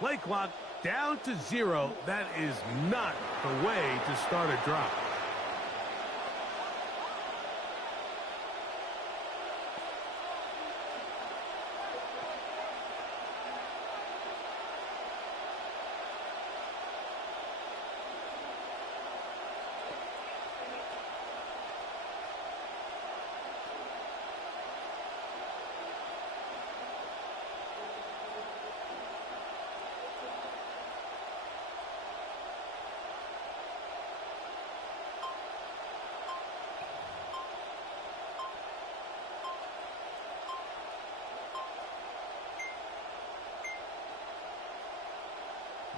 Play clock down to 0. That is not the way to start a drive.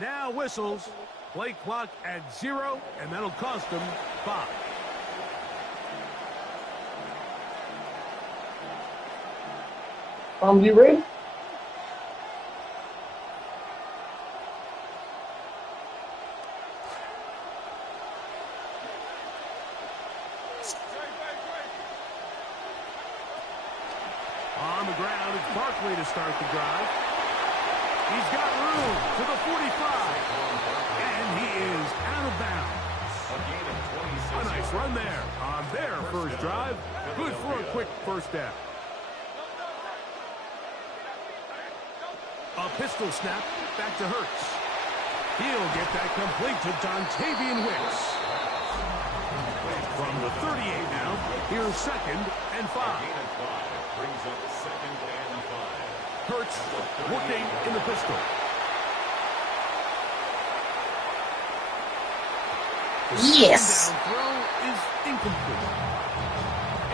Now whistles. Play clock at 0, and that'll cost them 5. You ready? On the ground, it's Barkley to start the drive. He's got room to the 45, and he is out of bounds. A nice run there on their first drive. Good for a quick first down. A pistol snap back to Hurts. He'll get that complete to Dontavian Wicks. From the 38 now, here's 2nd and 5. Brings up 2nd and 5. Hurts working in the pistol. Yes. Down throw is incomplete.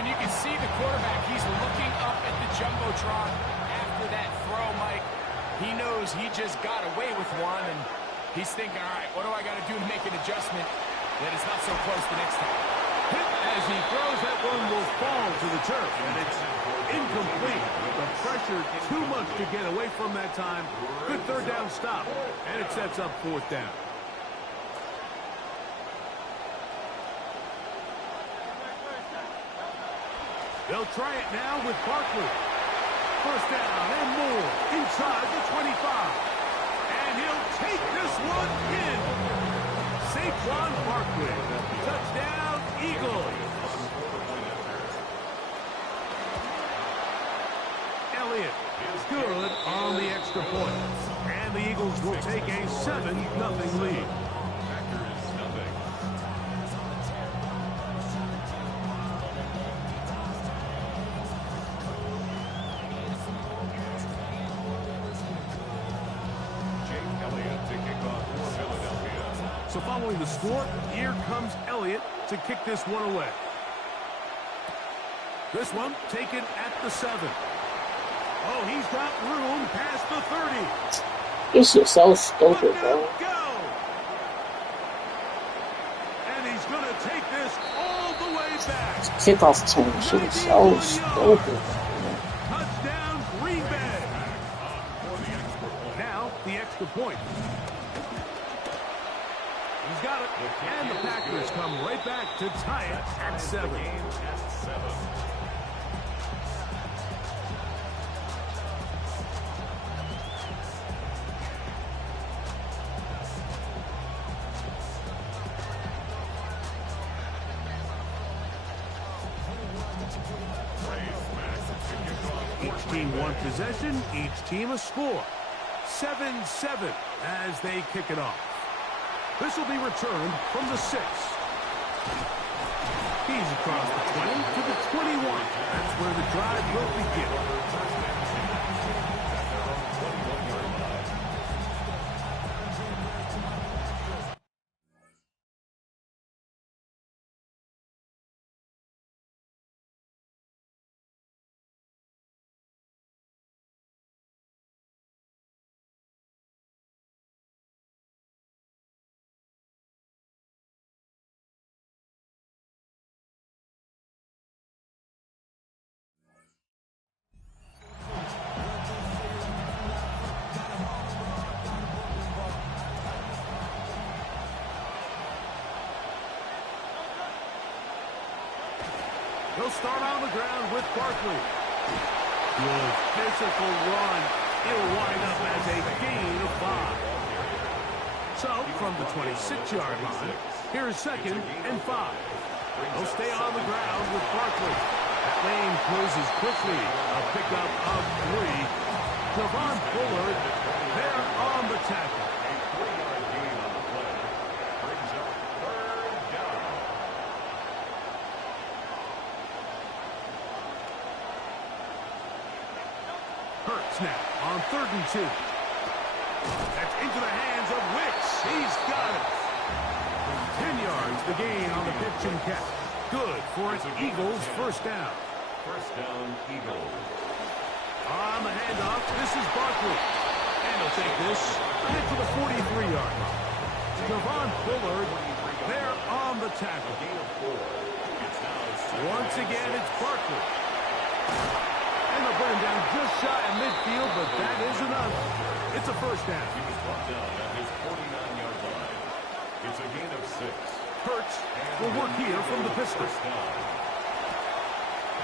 And you can see the quarterback, he's looking up at the Jumbotron after that throw, Mike. He knows he just got away with one, and he's thinking, all right, what do I got to do to make an adjustment that it's not so close the next time? As he throws, that one will fall to the turf, and it's incomplete. The pressure too much to get away from that time. Good third down stop, and it sets up 4th down. They'll try it now with Barkley. First down and more inside the 25. And he'll take this one in. Saquon Barkley. Touchdown, Eagles. Elliott is good on the extra point. And the Eagles will take a 7-0 lead. So following the score, here comes Elliott to kick this one away. This one taken at the 7. Oh, he's got room past the 30. This is so stupid, bro. Go! And he's going to take this all the way back. Kickoff team, she was so stupid. Touchdown, Green Bay. Now, the extra point. He's got it, and the Packers come right back to tie it at 7. Each team one possession, each team a score. 7-7 as they kick it off. This will be returned from the 6. He's across the 20 to the 21. That's where the drive will begin. He'll start on the ground with Barkley. Good physical run. It'll wind up as a gain of 5. So, from the 26-yard line, here's 2nd and 5. They'll stay on the ground with Barkley. That lane closes quickly. A pickup of 3. Javon Bullard there on the tackle. A 3-yard gain on the play. Brings up 3rd down. Hurts now on 3rd and 2. That's into the hands of Wicks. He's got it. 10 yards the gain on the pitch and catch. Good for an Eagles first down. First down, Eagles. On the handoff, this is Barkley. And he'll take this ahead to the 43-yard line. Javon Bullard there on the tackle. Gain of 4. It's now Once again, it's Barkley. And they'll bring him down just shy of midfield, but that is enough. It's a first down. He was brought down at his 49-yard line. It's a gain of 6. Hurts will work here from the pistol. First down.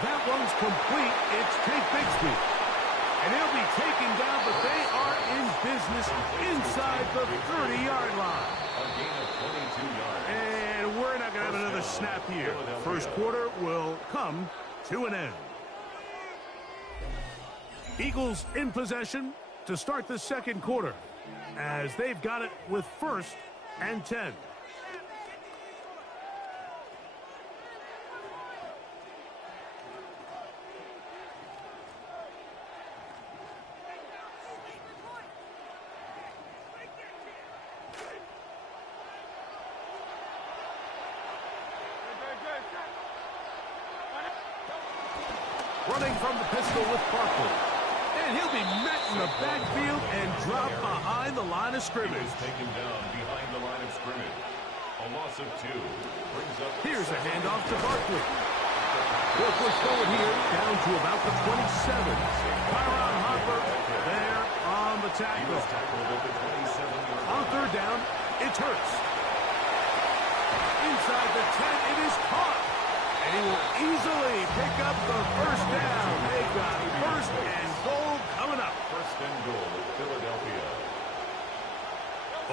That one's complete. It's Tate Bigsby. And he'll be taken down, but they are in business inside the 30-yard line. A gain of 22 yards. And we're not going to have another snap here. First quarter will come to an end. Eagles in possession to start the second quarter, as they've got it with 1st and 10. Running from the pistol with Barkley. And he'll be met in the backfield and dropped behind the line of He scrimmage. was taken down behind the line of scrimmage. A loss of 2. Brings up Here's a handoff to Barkley. They'll push forward here down to about the 27. Tyron Hopper there on the He tackle. was tackled at the 27-yard On line. 3rd down, it's Hurts. Inside the 10, it is caught. And he will easily pick up the first down. They've got 1st and goal coming up. First and goal, Philadelphia.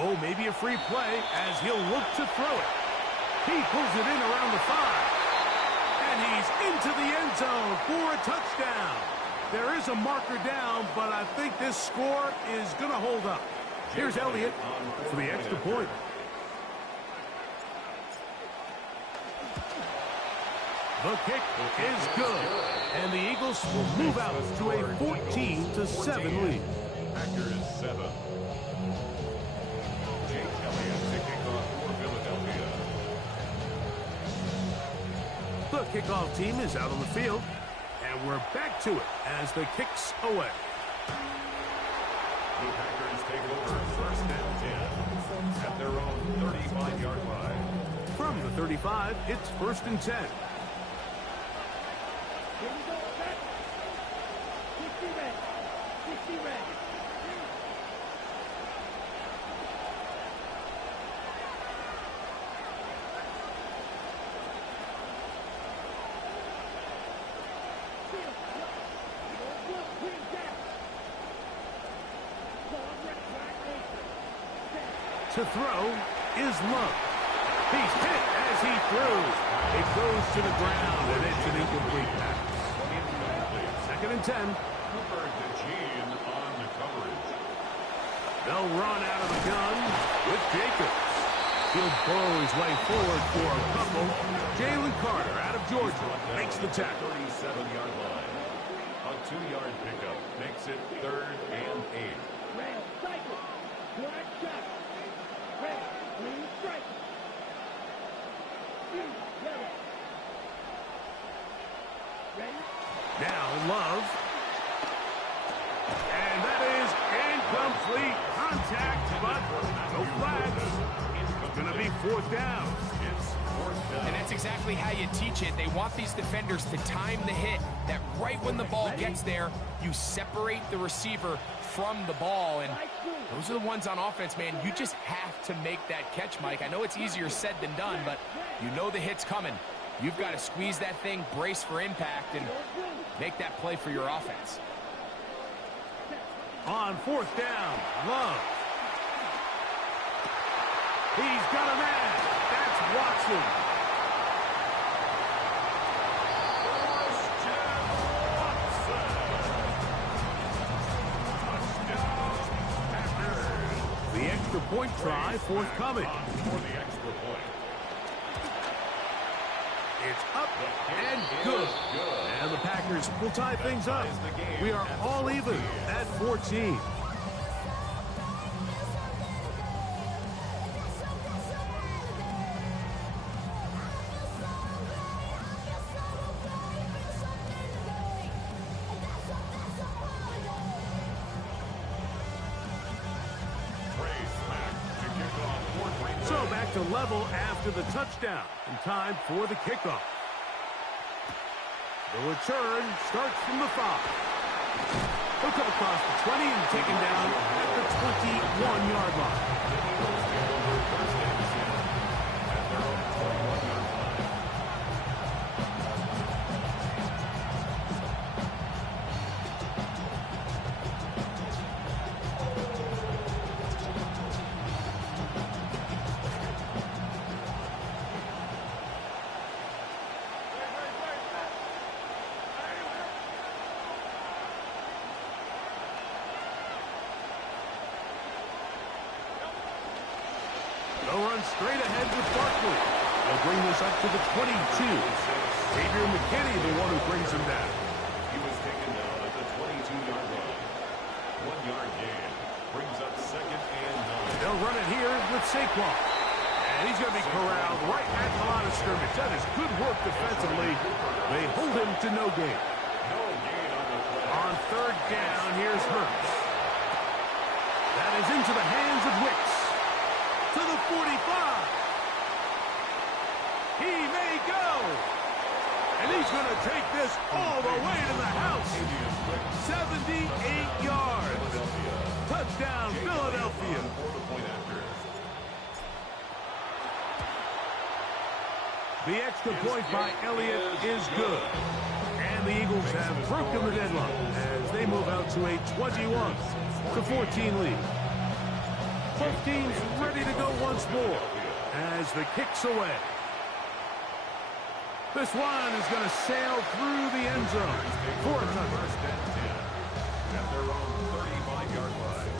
Oh, maybe a free play as he'll look to throw it. He pulls it in around the 5. And he's into the end zone for a touchdown. There is a marker down, but I think this score is going to hold up. Here's Elliott for the extra point. The kick is good, and the Eagles will move out to a 14-7 lead. Packers 7. Jake Elliott to kick off for Philadelphia. The kickoff team is out on the field, and we're back to it as the kick's away. The Packers take over 1st and 10 at their own 35-yard line. From the 35, it's 1st and 10. To throw is Love. He's hit as he throws. It goes to the ground, and it's an incomplete pass. Incomplete. 2nd and 10. Cooper DeJean on the coverage. They'll run out of the gun with Jacobs. He'll burrow his way forward for a couple. Jalen Carter out of Georgia makes the tackle. 37-yard line. A 2-yard pickup makes it 3rd and 8. Now Love. And that is incomplete contact, but no flags. It's going to be 4th down. It's 4th down. And that's exactly how you teach it. They want these defenders to time the hit, that right when the ball gets there, you separate the receiver from the ball. And those are the ones on offense, man. You just have to make that catch, Mike. I know it's easier said than done, but you know the hit's coming. You've got to squeeze that thing, brace for impact, and make that play for your offense. On fourth down, Love. He's got a man. That's Watson. The extra point try forthcoming. For the extra point. It's up and good. And the Packers will tie things up. We are all even at 14. So back to level after the touchdown. And time for the kickoff. The return starts from the 5. He'll come across the 20 and taken down at the 21-yard line. They'll run straight ahead with Barkley. They'll bring this up to the 22. Xavier McKinney, the one who brings him down. He was taken down at the 22-yard line. 1 yard gain. Brings up second and 9. They'll run it here with Saquon. And he's going to be corralled right at the line of scrimmage. That is good work defensively. They hold him to no gain. No gain on the play. On third down, here's Hurts. That is into the hands of Wicks. To the 45. He may go. And he's going to take this all the way to the house. 78 yards. Touchdown, Philadelphia. For the point after. The extra point by Elliott is good. And the Eagles have broken the deadlock as they move out to a 21-14 lead. Both teams ready to go once more as the kick's away. This one is going to sail through the end zone for a touchdown. First and 10 at their own 35-yard line.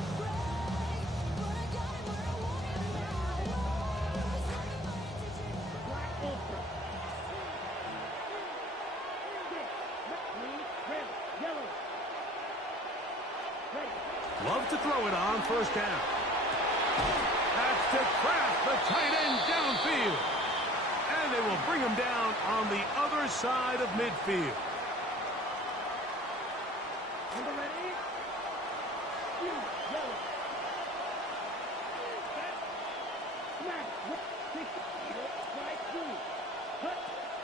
Love to throw it on first down. That's to Kraft, the tight end downfield. And they will bring him down on the other side of midfield.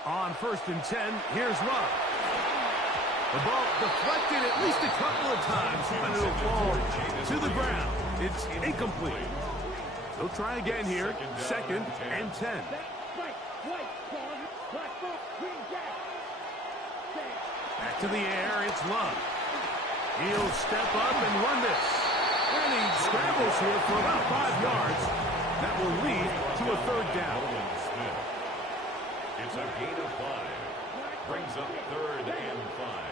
On first and 10, here's Love. The ball deflected at least a couple of times, but it'll fall to the ground. It's incomplete. They'll try again here, second and 10. Back to the air, it's Love. He'll step up and run this. And he scrambles here for about 5 yards. That will lead to a third down. It's a gain of 5. Brings up third and 5.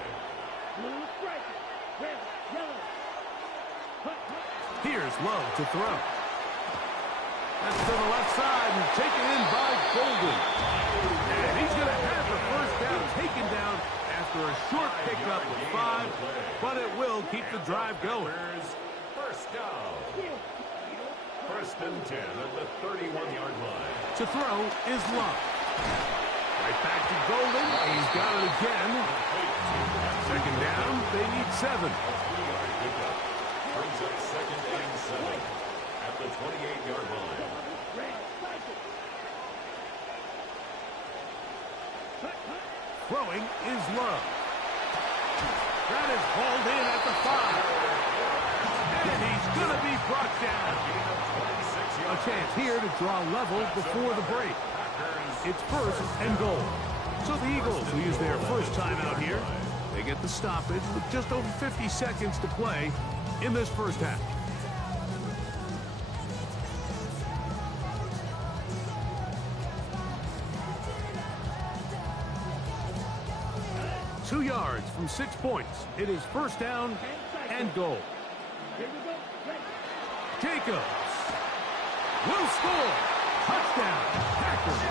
Here's Love to throw. That's to the left side and taken in by Golden. And he's going to have the first down taken down after a short pickup of 5, but it will keep the drive going. First down. First and 10 at the 31-yard line. To throw is Love. Right back to Golden. He's got it again. Second down, they need 7. Brings up second and 7 at the 28-yard line. Throwing is Love. That is hauled in at the 5. And he's going to be brought down. A chance here to draw level before the break. It's first and goal. So the Eagles will use their first time out here. They get the stoppage with just over 50 seconds to play. in this first half. Two yards from 6 points. It is first down and goal. Jacobs will score. Touchdown, Packers.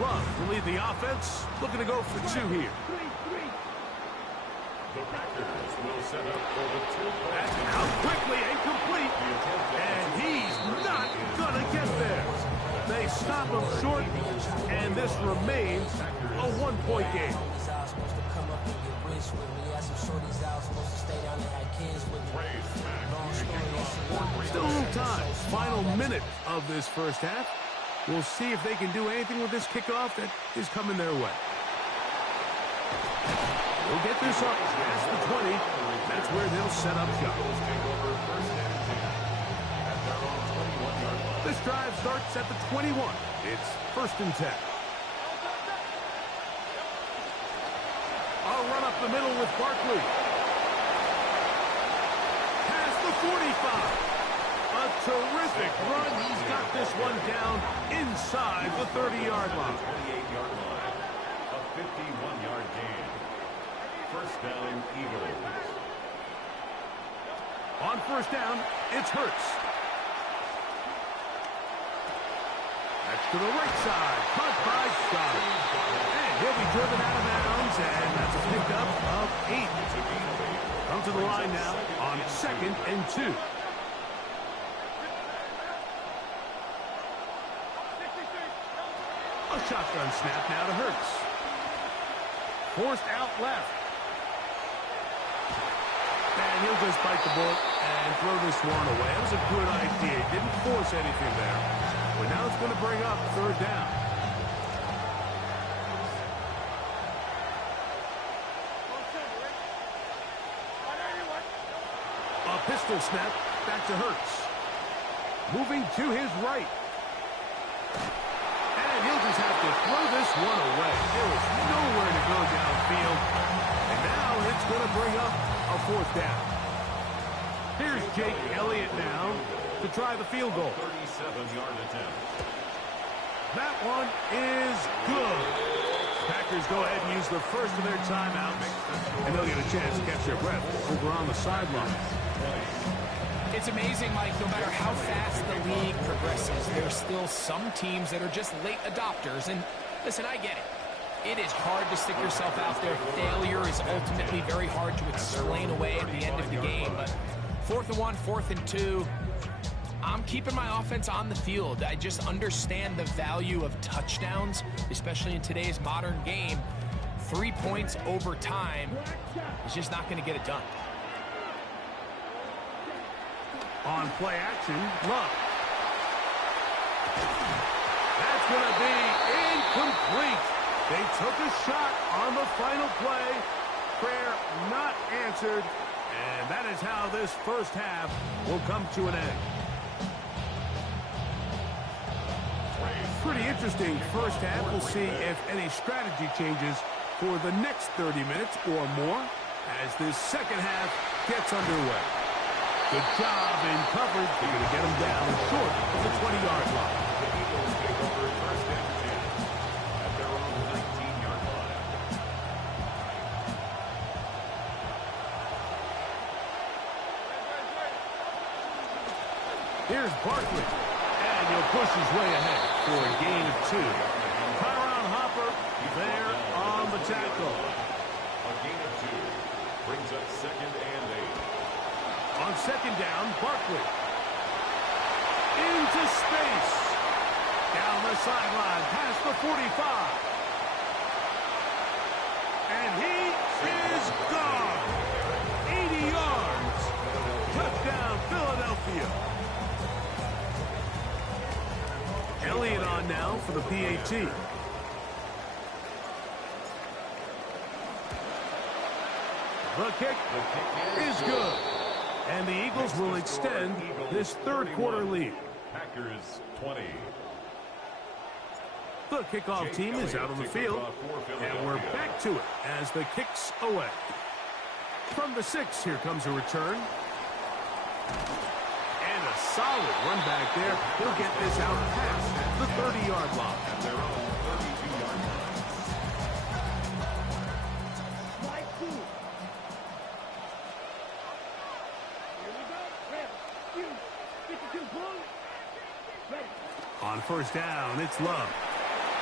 Love will lead the offense. Looking to go for 2 here. The Packers will set up for the two-point. That's out quickly and complete. And he's not going to get there. They stop him short, and this remains a 1-point game. Still a little time. Final minute of this first half. We'll see if they can do anything with this kickoff that is coming their way. They'll get this up past the 20. That's where they'll set up shop. This drive starts at the 21. It's first and 10. I'll run up the middle with Barkley. Past the 45. A terrific run. He's got this one down inside the 30-yard line. 28-yard line. A 51-yard gain. First down, Eagles. On first down, it's Hurts. That's to the right side. Caught by Goddard. And he'll be driven out of bounds, and that's a pickup of 8. Come to the line now on 2nd and 2. A shotgun snap now to Hurts. Forced out left. And he'll just bite the bullet and throw this one away. That was a good idea. Didn't force anything there. But now it's going to bring up third down. A pistol snap back to Hurts. Moving to his right. And he'll just have to throw this one away. There was nowhere to go downfield. And now it's going to bring up a fourth down. Here's Jake Elliott now to try the field goal. 37-yard attempt. That one is good. Packers go ahead and use the first of their timeouts, and they'll get a chance to catch their breath over on the sideline. It's amazing, Mike, no matter how fast the league progresses, there's still some teams that are just late adopters. And listen, I get it. It is hard to stick yourself out there. Failure is ultimately very hard to explain away at the end of the game. But 4th and 1, 4th and 2, I'm keeping my offense on the field. I just understand the value of touchdowns, especially in today's modern game. 3 points over time is just not going to get it done. On play action, Love. That's going to be incomplete. They took a shot on the final play. Prayer not answered. And that is how this first half will come to an end. Pretty interesting first half. We'll see if any strategy changes for the next 30 minutes or more as this second half gets underway. Good job in coverage. They're going to get him down short of the 20-yard line. The Eagles take over first and 10 at their own 19-yard line. Here's Barkley. And he'll push his way ahead for a gain of 2. Tyron Hopper there on the tackle. A gain of 2 brings up 2nd and 8. On second down, Barkley. Into space. Down the sideline, past the 45. And he is gone. 80 yards. Touchdown, Philadelphia. Elliott on now for the PAT. The kick is good. And the Eagles will extend this third quarter lead. Packers 20. The kickoff team is out on the field, and we're back to it as the kick's away. From the 6, here comes a return. And a solid run back there. He'll get this out past the 30-yard line. At their own 32-yard line. On first down, it's Love.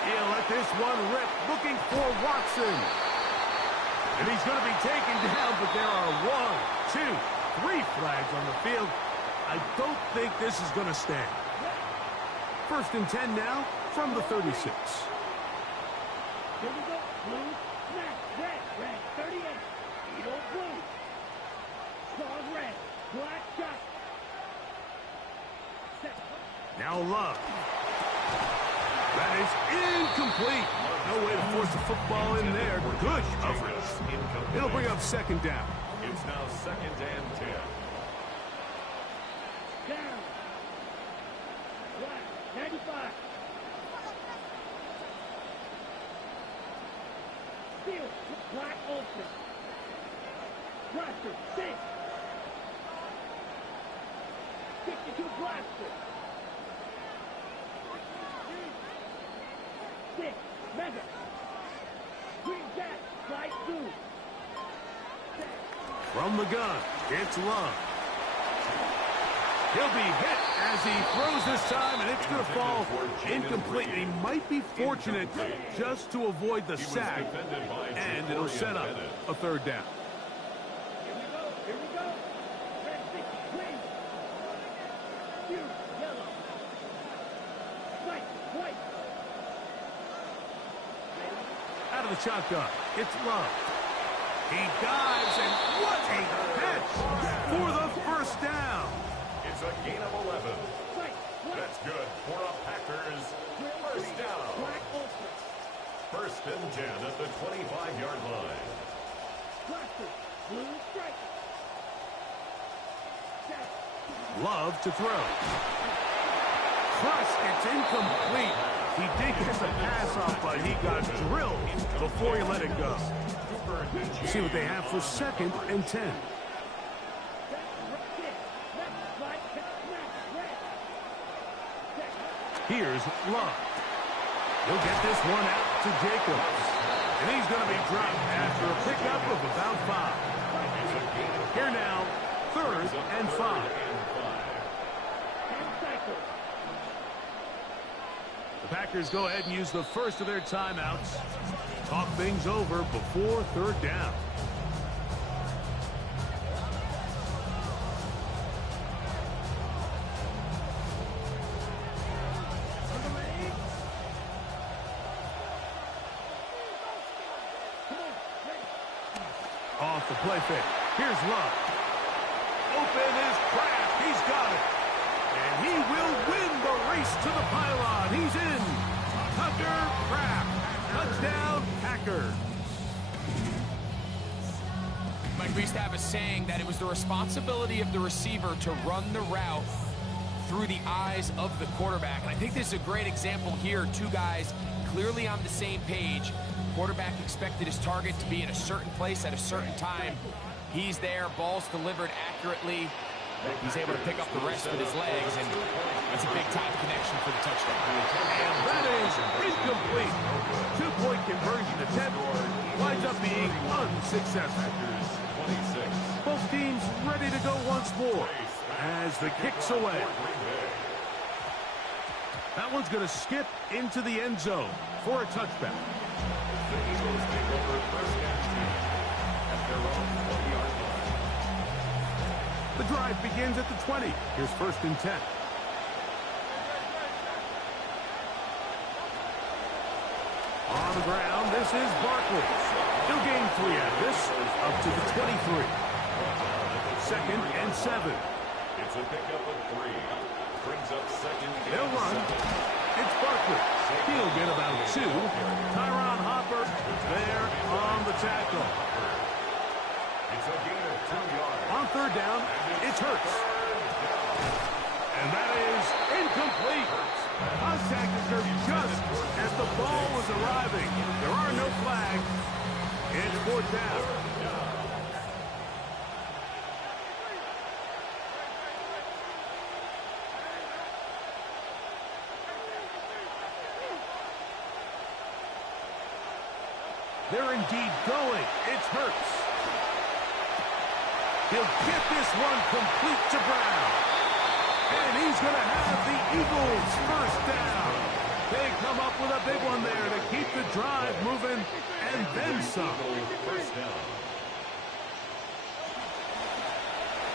He'll let this one rip, looking for Watson. And he's going to be taken down, but there are 1, 2, 3 flags on the field. I don't think this is going to stand. First and 10 now from the 36. Here we go. Blue, snap, red, 38. Eagle, blue. Stars, red, black, shot. Set. Now Love. That is incomplete. No way to force the football in there. Good coverage. It'll bring up second down. It's now second and 10. Down. Black, 95. Field, black, Olsen. Blaster, 6. 62 Blaster. 6, Mega. Green Jack, slide through. From the gun, it's Love. He'll be hit as he throws this time, and it's going to fall incomplete. He might be fortunate just to avoid the sack, and it'll set up a third down. Here we go. Red 6, green. Blue, yellow. White, white. Out of the shotgun, it's Love. He dives, and what a catch for the first down. It's a gain of 11. White, white. That's good for a Packers first down. Black, Olsen. First and 10 at the 25-yard line. Blaster, blue, stripe. Set. Love to throw. Crushed, it's incomplete. He did get the pass off, but he got drilled before he let it go. See what they have for second and 10. Here's Love. He'll get this one out to Jacobs. And he's going to be dropped after a pickup of about 5. Here now, third and 5. The Packers go ahead and use the first of their timeouts. Talk things over before third down. Off the play fake. Here's Love. Open is Kraft. He's got it. And he will win the race to the pylon. He's in. Tucker Kraft. Touchdown, Packers. Mike, we used to have a saying that it was the responsibility of the receiver to run the route through the eyes of the quarterback. And I think this is a great example here. Two guys clearly on the same page. Quarterback expected his target to be in a certain place at a certain time. He's there, ball's delivered accurately. He's able to pick up the rest with his legs, and that's a big-time connection for the touchdown. And that is incomplete. Two-point conversion attempt winds up being unsuccessful. Both teams ready to go once more as the kick's away. That one's going to skip into the end zone for a touchback. The Eagles take over first and 10 at their own 20-yard line. The drive begins at the 20. Here's first and 10. On the ground, this is Barkley. He'll gain 3 out of this, up to the 23. Second and 7. It's a pickup of 3. Brings up second and They'll run. 7. It's Barkley. He'll get about 2. Tyron Hopper there on the tackle. It's a gain of 2 yards. On third down, it's Hurts. And that is incomplete. Contact occurred just as the ball driving. There are no flags. It's fourth down. They're indeed going. It's Hurts. He'll get this one complete to Brown. And he's going to have the Eagles first down. They come up with a big one there to keep the drive moving and then some. First down.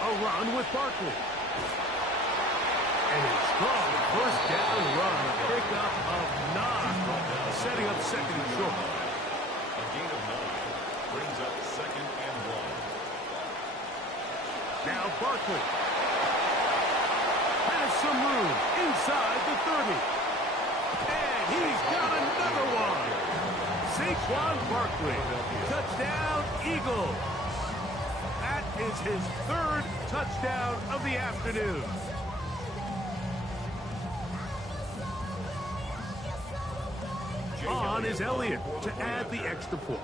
A run with Barkley. And a strong first down run. A pickup of 9. Setting up second and short. A gain of 9 brings up second and 1. Now Barkley has some room inside the 30. And he's got another one. Saquon Barkley. Touchdown, Eagles. That is his third touchdown of the afternoon. On is Elliott to add the extra point.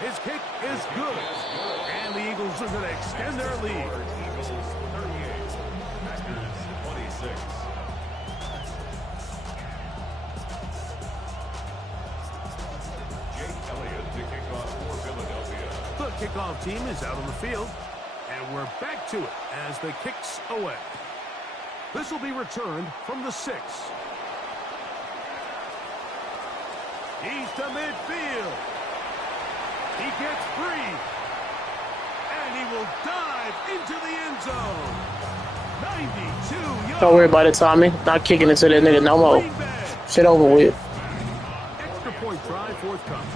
His kick is good. And the Eagles are going to extend their lead. Eagles 38. Packers 26. Jake Elliott to kick off for Philadelphia. The kickoff team is out on the field. And we're back to it as the kick's away. This will be returned from the 6. He's to midfield. He gets free. And he will dive into the end zone. 92 yards. Don't worry about it, Tommy. Not kicking it to that nigga no more. Shit over with. Extra point try forthcoming.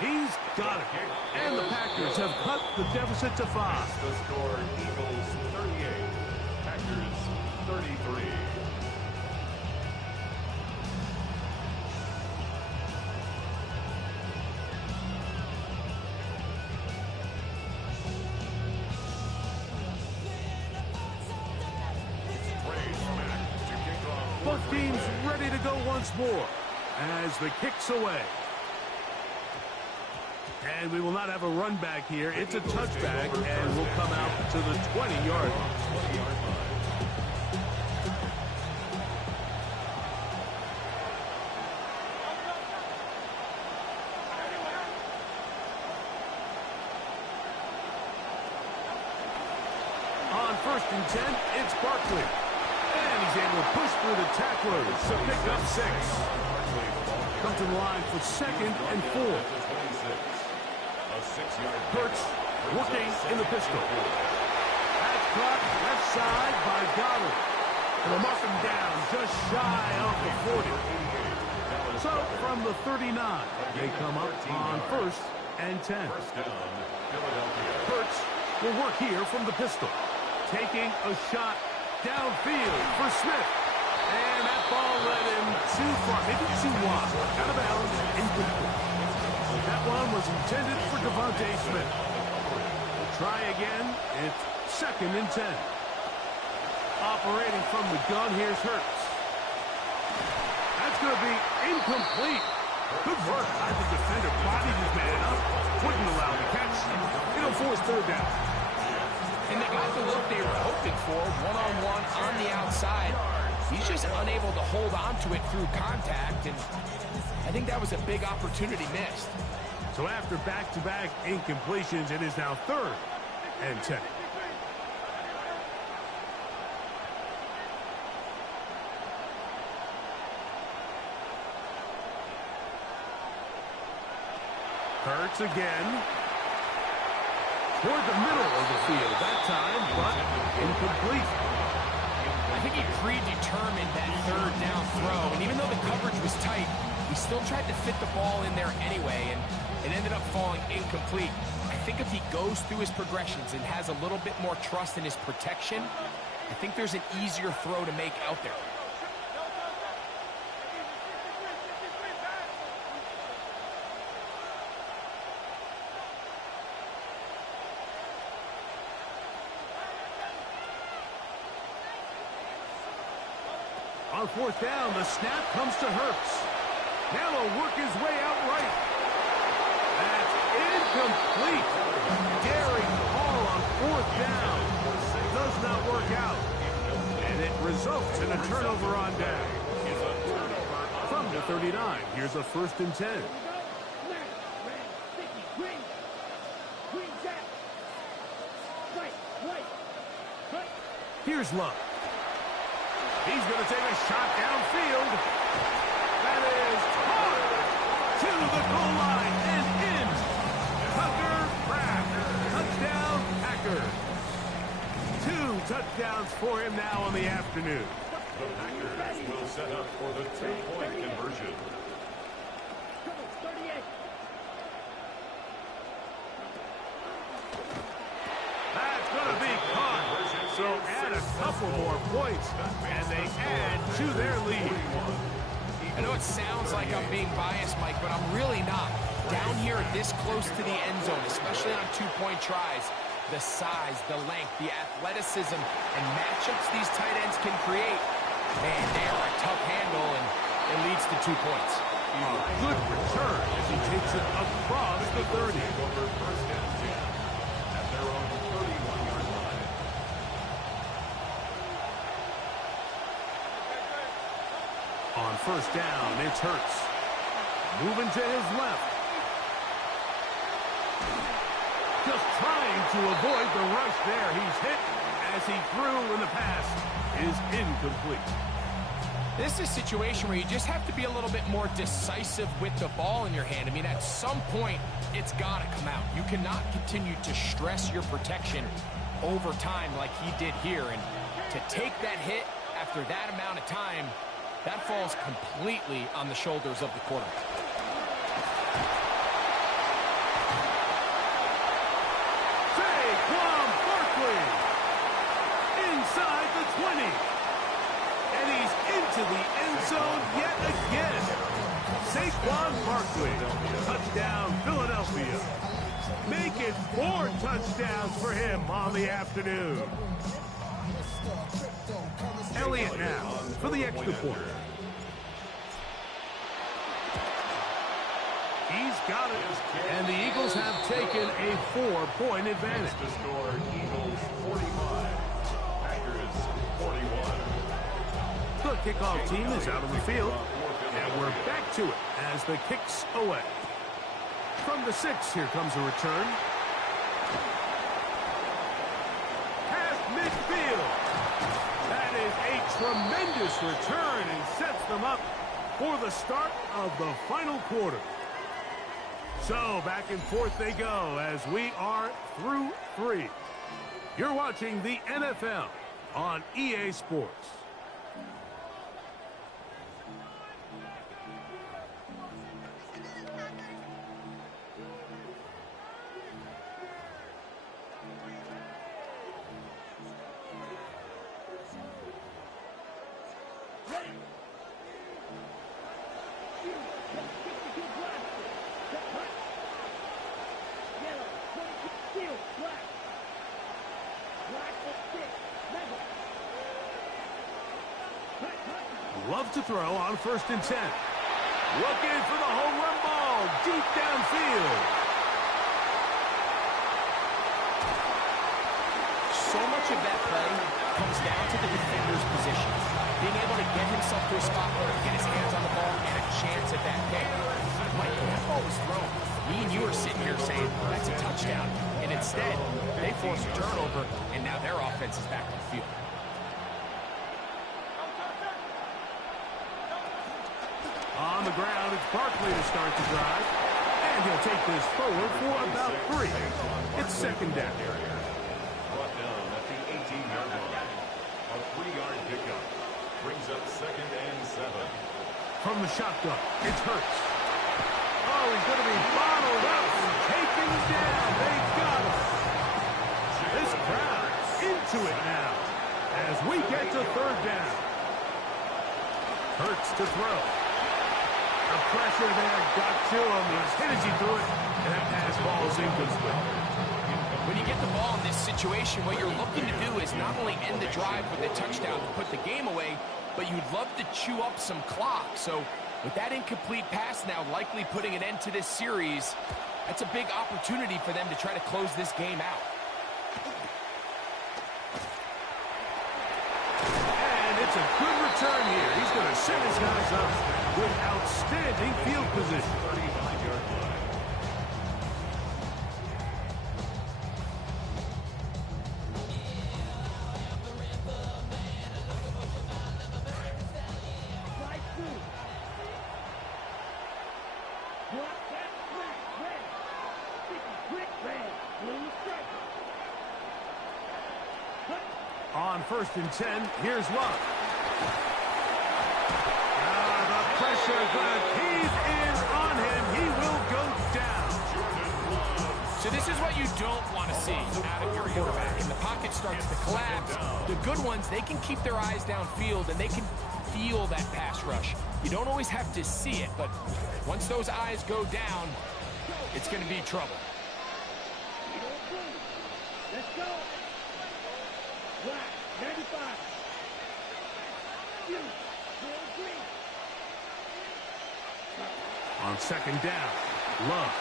He's got it. And the Packers have cut the deficit to 5. The score, Eagles 38. Packers 33. Both teams ready to go once more as the kick's away. And we will not have a run back here. It's a touchback, and we'll come out to the 20-yard line. On 1st and 10, it's Barkley. And he's able to push through the tacklers to pick up 6. Come to the line for 2nd and 4. Hurts working in the pistol. That's caught left side by Goddard. And they'll mark him down just shy of the 40. So from the 39, they come up on 1st and 10. Hurts will work here from the pistol. Taking a shot downfield for Smith. And that ball led him too far, maybe too wide. Out of bounds, incomplete. That one was intended for Devontae Smith. We'll try again. It's 2nd and 10. Operating from the gun, here's Hurts. That's going to be incomplete. Good work by the defender. Bodied his man up. Wouldn't allow the catch. It'll force 3rd down. And they got the look they were hoping for, one-on-one on the outside. He's just unable to hold on to it through contact, and I think that was a big opportunity missed. So after back-to-back incompletions, it is now 3rd and 10. Hurts again. Toward the middle of the field that time, but incomplete. I think he predetermined that 3rd down throw, and even though the coverage was tight, he still tried to fit the ball in there anyway, and it ended up falling incomplete. I think if he goes through his progressions and has a little bit more trust in his protection, I think there's an easier throw to make out there. On fourth down, the snap comes to Hurts. Now he'll work his way out right. That's incomplete. Daring call on fourth down. Does not work out. And it results in a turnover on down. From the 39, here's a 1st and 10. Here's Love. He's going to take a shot downfield. That is caught to the goal line and in. Tucker Kraft. Touchdown, Packers. 2 touchdowns for him now on the afternoon. The Packers will set up for the 2-point conversion. That's going to be caught. So add a couple more points, and they add to their lead. I know it sounds like I'm being biased, Mike, but I'm really not. Down here this close to the end zone, especially on 2-point tries, the size, the length, the athleticism, and matchups these tight ends can create. Man, they are a tough handle, and it leads to 2 points. A good return as he takes it across the 30. Over 1st and 10 at their own 31-yard line. On 1st down, it's Hurts. Moving to his left. Just trying to avoid the rush there. He's hit as he threw, and the pass is incomplete. This is a situation where you just have to be a little bit more decisive with the ball in your hand. I mean, at some point, it's got to come out. You cannot continue to stress your protection over time like he did here. And to take that hit after that amount of time, that falls completely on the shoulders of the quarterback. Saquon Barkley inside the 20. And he's into the end zone yet again. Saquon Barkley, touchdown Philadelphia. Make it 4 touchdowns for him on the afternoon. Elliott now for the extra point. He's got it, and the Eagles have taken a 4-point advantage. To score, Eagles 45, Packers 41. The kickoff team is out on the field, and we're back to it as the kick's away. From the 6, here comes a return. Past midfield. That is a tremendous return and sets them up for the start of the final quarter. So back and forth they go as we are through 3. You're watching the NFL on EA Sports. Love to throw on 1st and 10. Looking for the home run ball deep downfield. So much of that play comes down to the defender's position. Being able to get himself to a spot where he can get his hands on the ball and a chance at that pick. Mike, that ball was thrown. Me and you are sitting here saying, that's a touchdown. And instead, they force a turnover, and now their offense is back on the field. On the ground, it's Barkley to start the drive. And he'll take this forward for about 3. It's 2nd down. Brought down at the 18-yard line. A 3-yard pickup brings up 2nd and 7. From the shotgun, it's Hurts. Oh, he's going to be bottled up and taken down. They got him. This crowd into it now as we get to 3rd down. Hurts to throw. The pressure there got to him. He's hit as he threw it, and that pass ball is incomplete. When you get the ball in this situation, what you're looking to do is not only end the drive with a touchdown to put the game away, but you'd love to chew up some clock. So with that incomplete pass now likely putting an end to this series, that's a big opportunity for them to try to close this game out. And it's a good return here. He's going to set his guys up with outstanding field position. 35-yard line. Slide through. Block that smack. Red. Sticky quick. Red. Blue striker. On 1st and 10, here's Love. The pressure going to cave in on him. He will go down. So this is what you don't want to see out of your quarterback. And the pocket starts to collapse. The good ones, they can keep their eyes downfield and they can feel that pass rush. You don't always have to see it, but once those eyes go down, it's going to be trouble. Let's go. Black, 95. You, Bill Green. On 2nd down, Love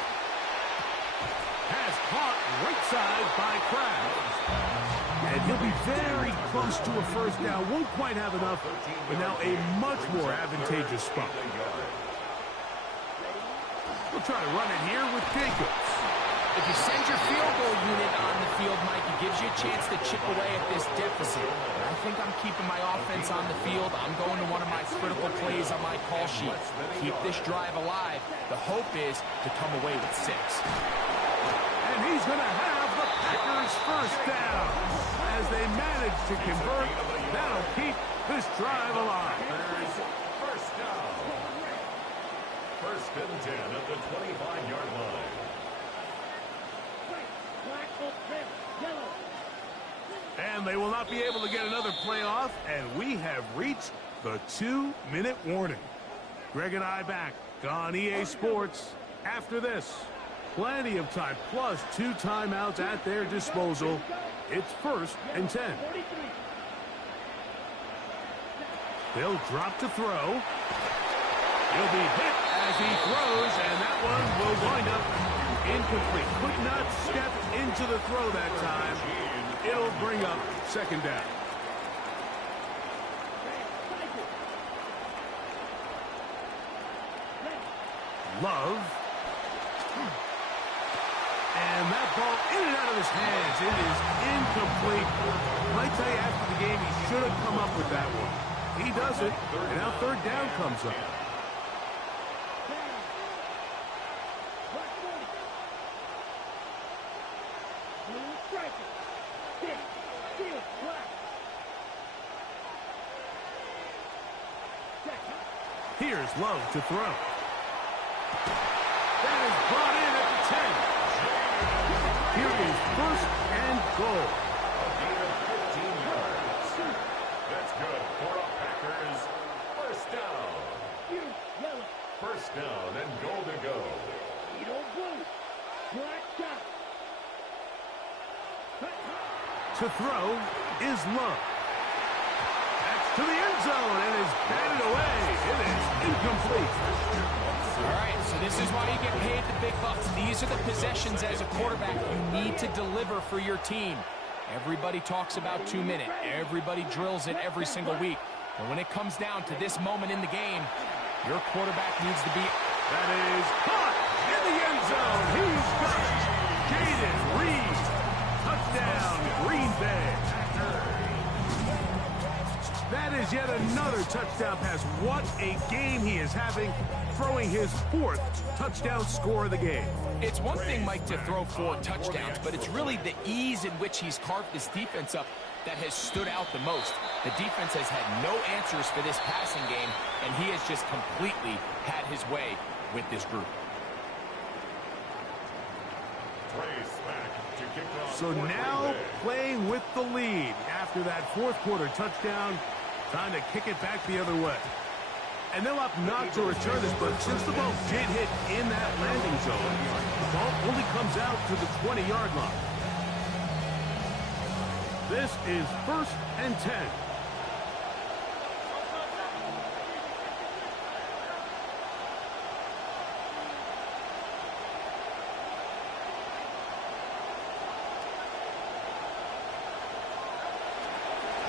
has caught right side by Kraft. And he'll be very close to a 1st down. Won't quite have enough, but now a much more advantageous spot. We'll try to run it here with Jacobs. If you send your field goal unit on the field, Mike, it gives you a chance to chip away at this deficit. And I think I'm keeping my offense on the field. I'm going to one of my critical plays on my call sheet. Keep this drive alive. The hope is to come away with 6. And he's going to have the Packers 1st down. As they manage to convert, that'll keep this drive alive. First down. 1st and 10 at the 25-yard line. Black, red, yellow. And they will not be able to get another play off, and we have reached the 2-minute warning. Greg and I back on EA Sports after this. Plenty of time, plus 2 timeouts at their disposal. It's 1st and 10. 43. They'll drop to throw. He'll be hit as he throws, and that one will wind up incomplete. Could not step into the throw that time. It'll bring up 2nd down. Love. And that ball in and out of his hands. It is incomplete. I tell you, after the game, he should have come up with that one. He does it, and now 3rd down comes up. Blue striker. Stick. Steel. Black. Second. Here's Love to throw. That is brought in at the 10. Here is 1st and goal. A gain of 15 yards. That's good for a Packers 1st down. You, yellow. 1st down and goal to go. Edo blue. Black shot. To throw is Love. That's to the end zone and is batted away. It is incomplete. All right, so this is why you get paid the big bucks. These are the possessions as a quarterback you need to deliver for your team. Everybody talks about 2-minute. Everybody drills it every single week. But when it comes down to this moment in the game, your quarterback needs to be... That is caught in the end zone. He's got it. Jaden Reed. Touchdown, Green Bay. That is yet another touchdown pass. What a game he is having, throwing his 4th touchdown score of the game. It's one thing, Mike, to throw 4 touchdowns, but it's really the ease in which he's carved this defense up that has stood out the most. The defense has had no answers for this passing game, and he has just completely had his way with this group. So now playing with the lead after that 4th quarter touchdown, time to kick it back the other way. And they'll opt not to return this, but since the ball did hit in that landing zone, the ball only comes out to the 20-yard line. This is 1st and 10.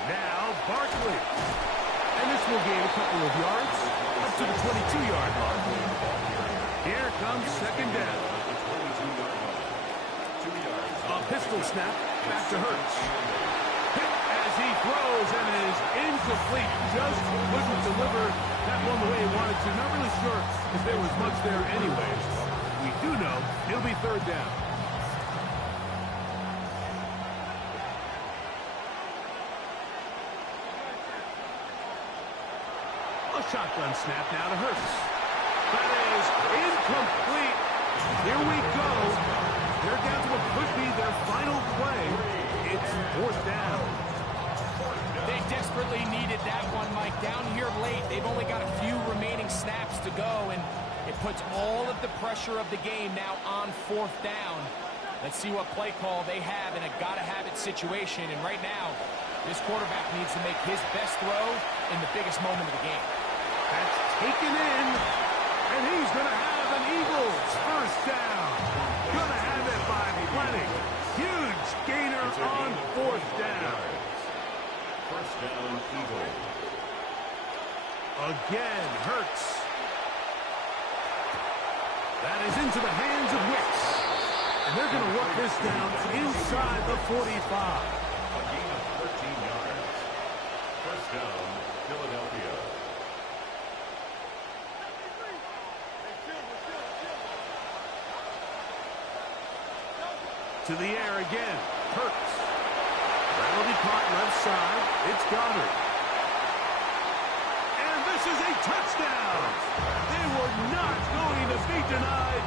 Now Barkley. And this will gain a couple of yards up to the 22-yard line. Here comes second down. A pistol snap back to Hurts. Hit as he throws and is incomplete. Just couldn't deliver that one the way he wanted to. Not really sure if there was much there anyways. We do know it'll be third down. A shotgun snap now to Hurts. That is incomplete. Here we go. They're down to what could be their final play. It's fourth down. They desperately needed that one, Mike. Down here late, they've only got a few remaining snaps to go, and it puts all of the pressure of the game now on fourth down. Let's see what play call they have in a gotta-have-it situation. And right now, this quarterback needs to make his best throw in the biggest moment of the game. That's taken in, and he's going to have an Eagles first down. Going to have it by plenty. Huge gainer on fourth down. First down, Eagles. Again, Hurts. That is into the hands of Wicks. And they're going to work this down inside the 45. A gain of 13 yards. First down, Philadelphia. To the air again. Hurts. That'll be caught left side. It's Goddard. And this is a touchdown. They were not going to be denied.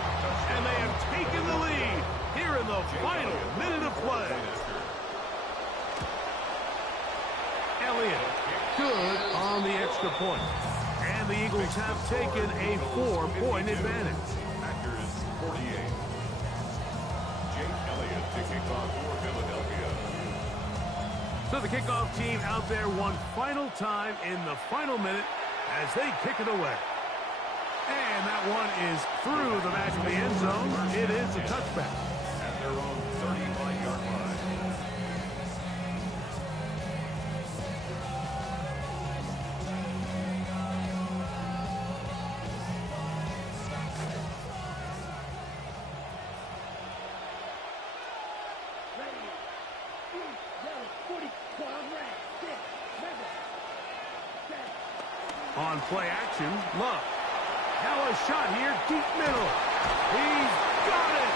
And they have taken the lead here in the final minute of play. Elliott, good on the extra point. And the Eagles have taken a 4-point advantage. Packers 48. Jake Elliott to kick off for Philadelphia. So the kickoff team out there one final time in the final minute as they kick it away. And that one is through the back of the end zone. It is a touchback. At their own 35-yard line. On play action, Love. Now a shot here, deep middle. He's got it!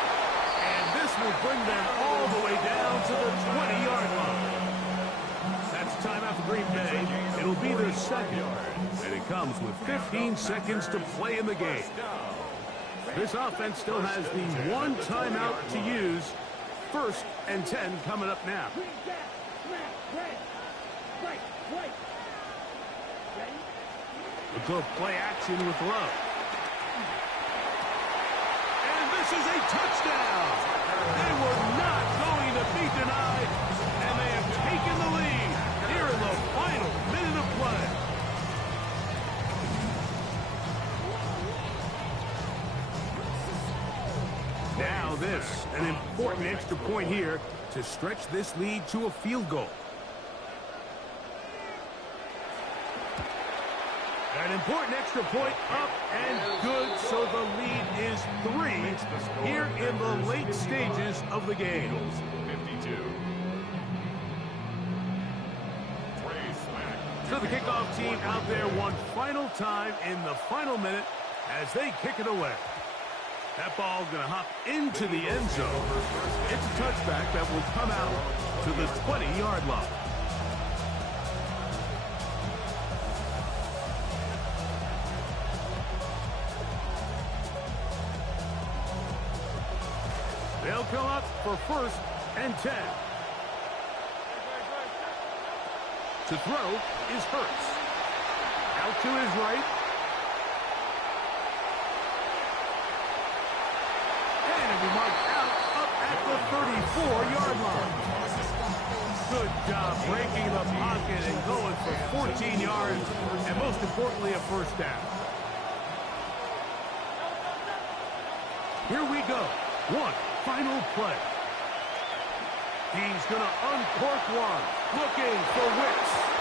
And this will bring them all the way down to the 20-yard line. That's timeout for Green Bay. It'll be their second. And it comes with 15 seconds to play in the game. This offense still has the one timeout to use. First and 10 coming up now. We'll go play action with Love. And this is a touchdown. They were not going to be denied, and they have taken the lead here in the final minute of play. Now this, an important extra point here to stretch this lead to a field goal. An important extra point up and good, so the lead is 3 here in the late stages of the game. 52. So the kickoff team out there one final time in the final minute as they kick it away. That ball going to hop into the end zone. It's a touchback that will come out to the 20-yard line. They'll come up for first and 10. To throw is Hurts. Out to his right. And it'll be marked out up at the 34-yard line. Good job breaking the pocket and going for 14 yards, and most importantly, a first down. Here we go. One final play. He's going to uncork one. Looking for Wicks.